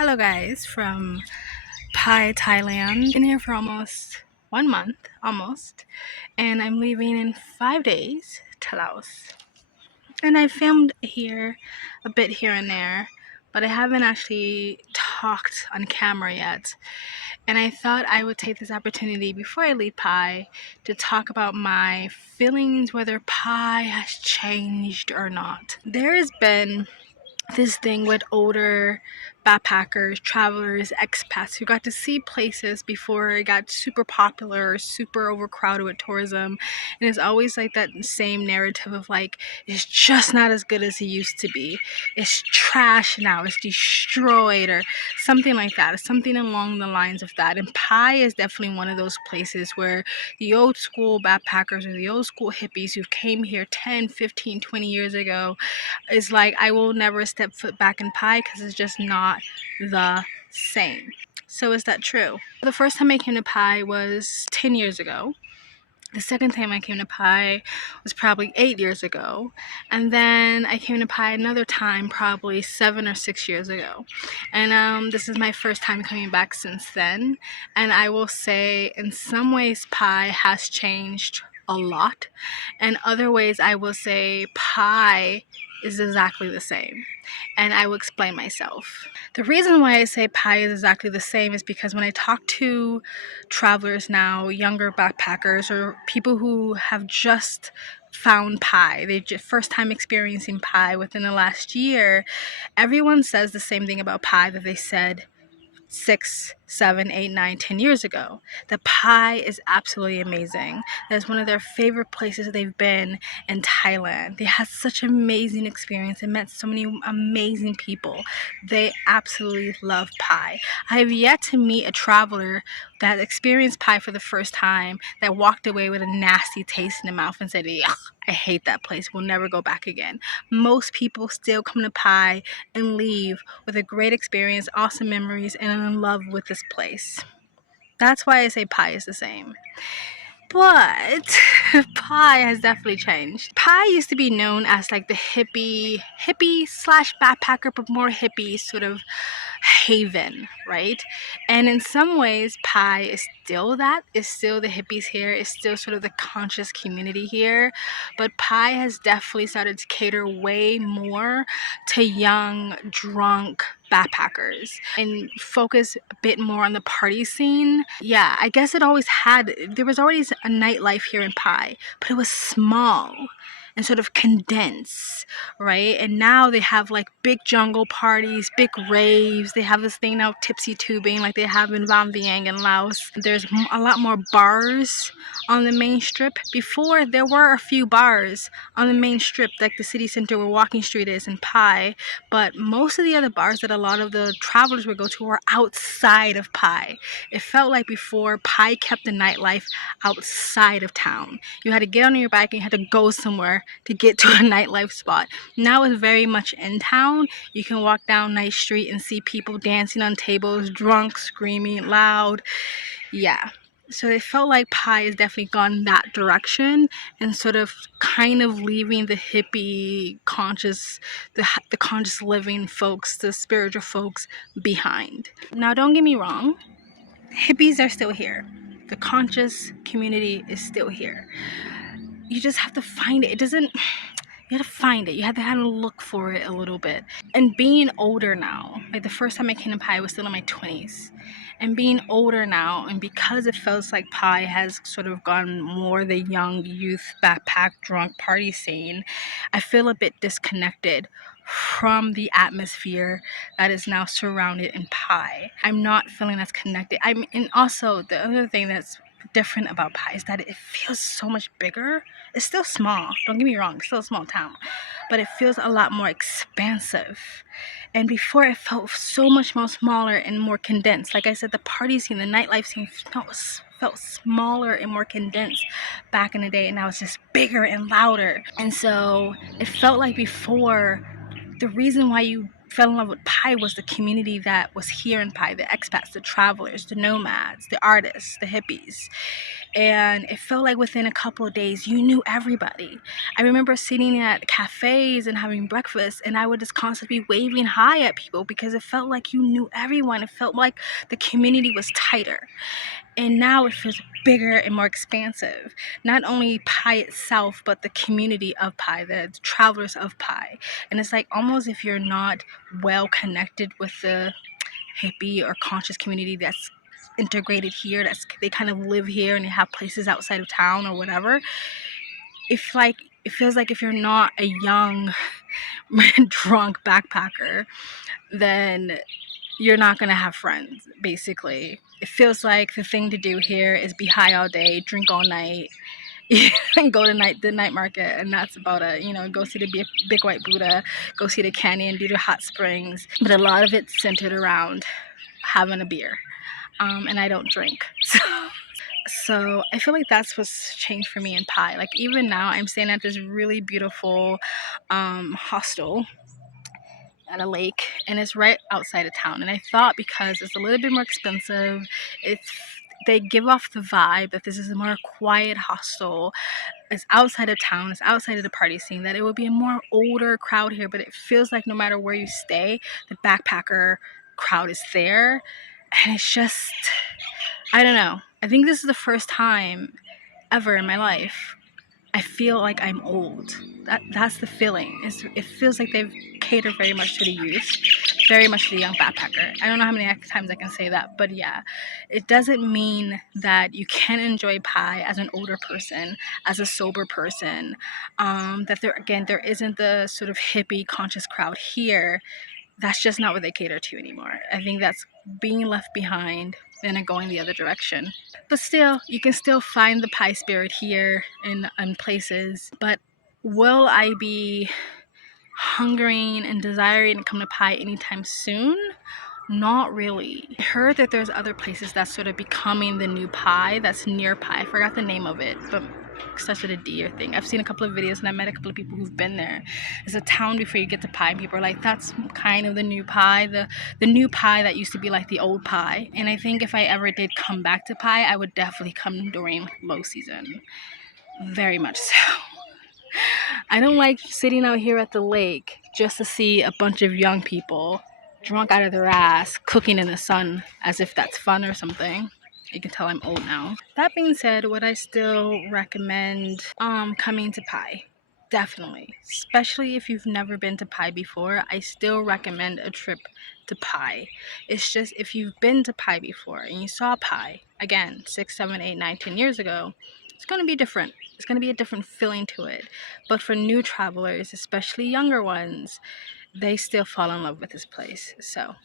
Hello guys from Pai Thailand. Been here for almost 1 month, almost, and I'm leaving in 5 days to Laos. And I filmed here a bit here and there, but I haven't actually talked on camera yet. And I thought I would take this opportunity before I leave Pai to talk about my feelings, whether Pai has changed or not. There has been this thing with older backpackers, travelers, expats who got to see places before it got super popular or super overcrowded with tourism. And it's always like that same narrative of like, it's just not as good as it used to be. It's trash now, it's destroyed, or something like that. It's something along the lines of that. And Pai is definitely one of those places where the old school backpackers or the old school hippies who came here 10, 15, 20 years ago is like, I will never step foot back in Pai because it's just not the same. So is that true? The first time I came to Pai was 10 years ago. The second time I came to Pai was probably 8 years ago. And then I came to Pai another time probably 7 or 6 years ago. And this is my first time coming back since then. And I will say in some ways Pai has changed a lot. And other ways I will say Pai is exactly the same. And I will explain myself. The reason why I say Pai is exactly the same is because when I talk to travelers now, younger backpackers, or people who have just found Pai, they just first time experiencing Pai within the last year, everyone says the same thing about Pai that they said 6, 7, 8, 9, 10 years ago. The Pai is absolutely amazing. That's one of their favorite places they've been in Thailand. They had such an amazing experience and met so many amazing people. They absolutely love Pai. I have yet to meet a traveler that experienced Pai for the first time that walked away with a nasty taste in the mouth and said, "Yuck, I hate that place. We'll never go back again." Most people still come to Pai and leave with a great experience, awesome memories, and in love with this place. That's why I say Pai is the same. But Pai has definitely changed. Pai used to be known as like the hippie slash backpacker, but more hippie sort of haven, right? And in some ways, Pai is still that. It's still the hippies here. It's still sort of the conscious community here. But Pai has definitely started to cater way more to young, drunk backpackers and focus a bit more on the party scene. Yeah, I guess there was always a nightlife here in Pai, but it was small and sort of condensed, right? And now they have like big jungle parties, big raves. They have this thing now, Tipsy tubing, like they have in Van Vieng and Laos. There's a lot more bars on the main strip. Before, there were a few bars on the main strip, like the city center where Walking Street is in Pai, but most of the other bars that a lot of the travelers would go to were outside of Pai. It felt like before, Pai kept the nightlife outside of town. You had to get on your bike and you had to go somewhere to get to a nightlife spot. Now it's very much in town. You can walk down Night Street and see people dancing on tables, drunk, screaming, loud. Yeah. So it felt like Pai has definitely gone that direction and sort of kind of leaving the hippie conscious, the conscious living folks, the spiritual folks behind. Now don't get me wrong, hippies are still here. The conscious community is still here. You just have to find it. You have to find it. You have to kind of look for it a little bit. And being older now, like the first time I came to Pai, I was still in my 20s. And being older now, and because it feels like Pai has sort of gone more the young youth backpack drunk party scene, I feel a bit disconnected from the atmosphere that is now surrounded in Pai. I'm not feeling as connected. And also the other thing that's different about Pai is that it feels so much bigger. It's still small, don't get me wrong, it's still a small town, but it feels a lot more expansive. And before, it felt so much more smaller and more condensed. Like I said, the party scene, the nightlife scene felt smaller and more condensed back in the day, and now it's just bigger and louder. And so it felt like before, the reason why you fell in love with Pai was the community that was here in Pai, the expats, the travelers, the nomads, the artists, the hippies. and it felt like within a couple of days you knew everybody. I remember sitting at cafes and having breakfast, and I would just constantly be waving hi at people because it felt like you knew everyone. It felt like the community was tighter. And now it feels bigger and more expansive. Not only Pai itself, but the community of Pai, the travelers of Pai. And it's like almost if you're not well connected with the hippie or conscious community that's integrated here, that's they kind of live here and they have places outside of town or whatever. If like it feels like if you're not a young drunk backpacker, then you're not gonna have friends, basically. It feels like the thing to do here is be high all day, drink all night, and go to the night market, and that's about it. You know, go see the big white Buddha, go see the canyon, do the hot springs. But a lot of it's centered around having a beer, and I don't drink, so I feel like that's what's changed for me in Pai. Like even now, I'm staying at this really beautiful hostel at a lake, and it's right outside of town. And I thought because it's a little bit more expensive, it's they give off the vibe that this is a more quiet hostel. It's outside of town, it's outside of the party scene, that it would be a more older crowd here. But it feels like no matter where you stay, the backpacker crowd is there. And it's just, I don't know. I think this is the first time ever in my life I feel like I'm old. That's the feeling. It feels like they've catered very much to the youth, very much to the young backpacker. I don't know how many times I can say that, but yeah, it doesn't mean that you can't enjoy Pai as an older person, as a sober person. That there isn't the sort of hippie conscious crowd here. That's just not what they cater to anymore. I think that's being left behind and going the other direction. But still, you can still find the Pai spirit here in places. But will I be hungering and desiring to come to Pai anytime soon? Not really. I heard that there's other places that's sort of becoming the new Pai, that's near Pai. I forgot the name of it, but starts with a D or thing. I've seen a couple of videos and I met a couple of people who've been there. It's a town before you get to Pai, and people are like, that's kind of the new Pai, the new Pai that used to be like the old Pai. And I think if I ever did come back to Pai, I would definitely come during low season. Very much so. I don't like sitting out here at the lake just to see a bunch of young people drunk out of their ass cooking in the sun as if that's fun or something. You can tell I'm old now. That being said, would I still recommend coming to Pai? Definitely. Especially if you've never been to Pai before, I still recommend a trip to Pai. It's just if you've been to Pai before and you saw Pai, again, 6, 7, 8, 9, 10 years ago, it's going to be different. It's going to be a different feeling to it. But for new travelers, especially younger ones, they still fall in love with this place. So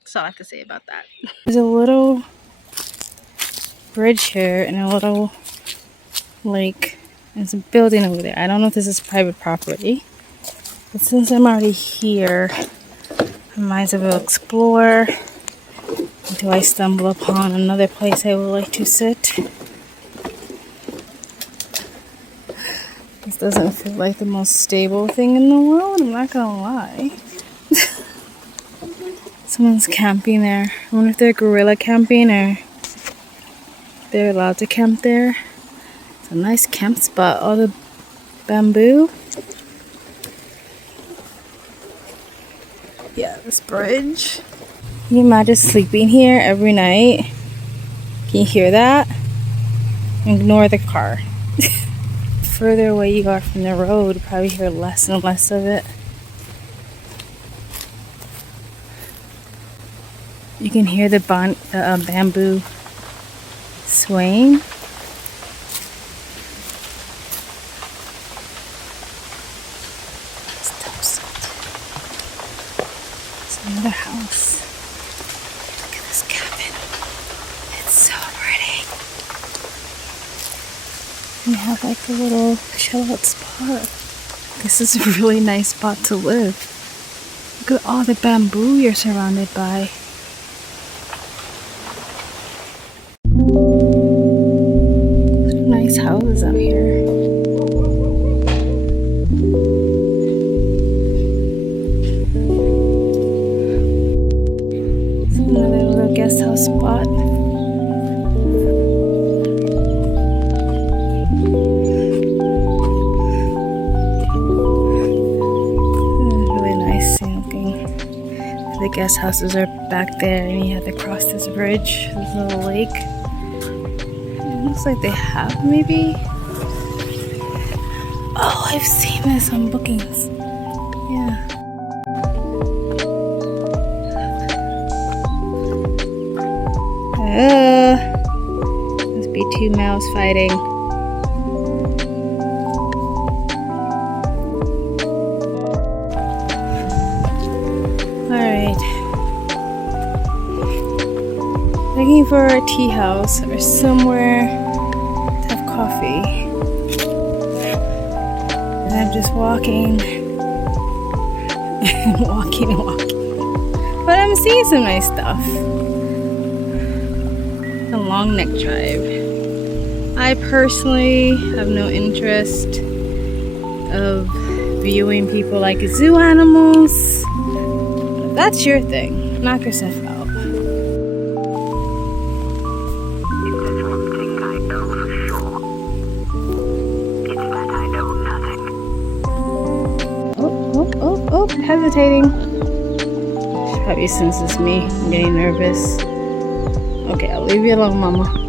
that's all I have to say about that. There's a little bridge here and a little lake. There's a building over there. I don't know if this is private property, but since I'm already here, I might as well explore until I stumble upon another place I would like to sit. This doesn't feel like the most stable thing in the world, I'm not gonna lie. Someone's camping there. I wonder if they're guerrilla camping or they're allowed to camp there. It's a nice camp spot. All the bamboo. Yeah, this bridge. Can you imagine sleeping here every night? Can you hear that? Ignore the car. The further away you are from the road, you probably hear less and less of it. You can hear the bamboo swaying. It's another house. Look at this cabin. It's so pretty. You have like a little chill out spot. This is a really nice spot to live. Look at all the bamboo you're surrounded by. Nice houses out here. It's another little guest house spot. The guest houses are back there, and you have to cross this bridge, this little lake. It looks like they have maybe. Oh, I've seen this on bookings. Yeah. Must be two males fighting. Alright. Looking for a tea house or somewhere to have coffee. And I'm just walking. walking. But I'm seeing some nice stuff. A long neck drive. I personally have no interest of viewing people like zoo animals. If that's your thing, knock yourself out. Oh, hesitating. Probably since it's me, I'm getting nervous. Okay, I'll leave you alone, Mama.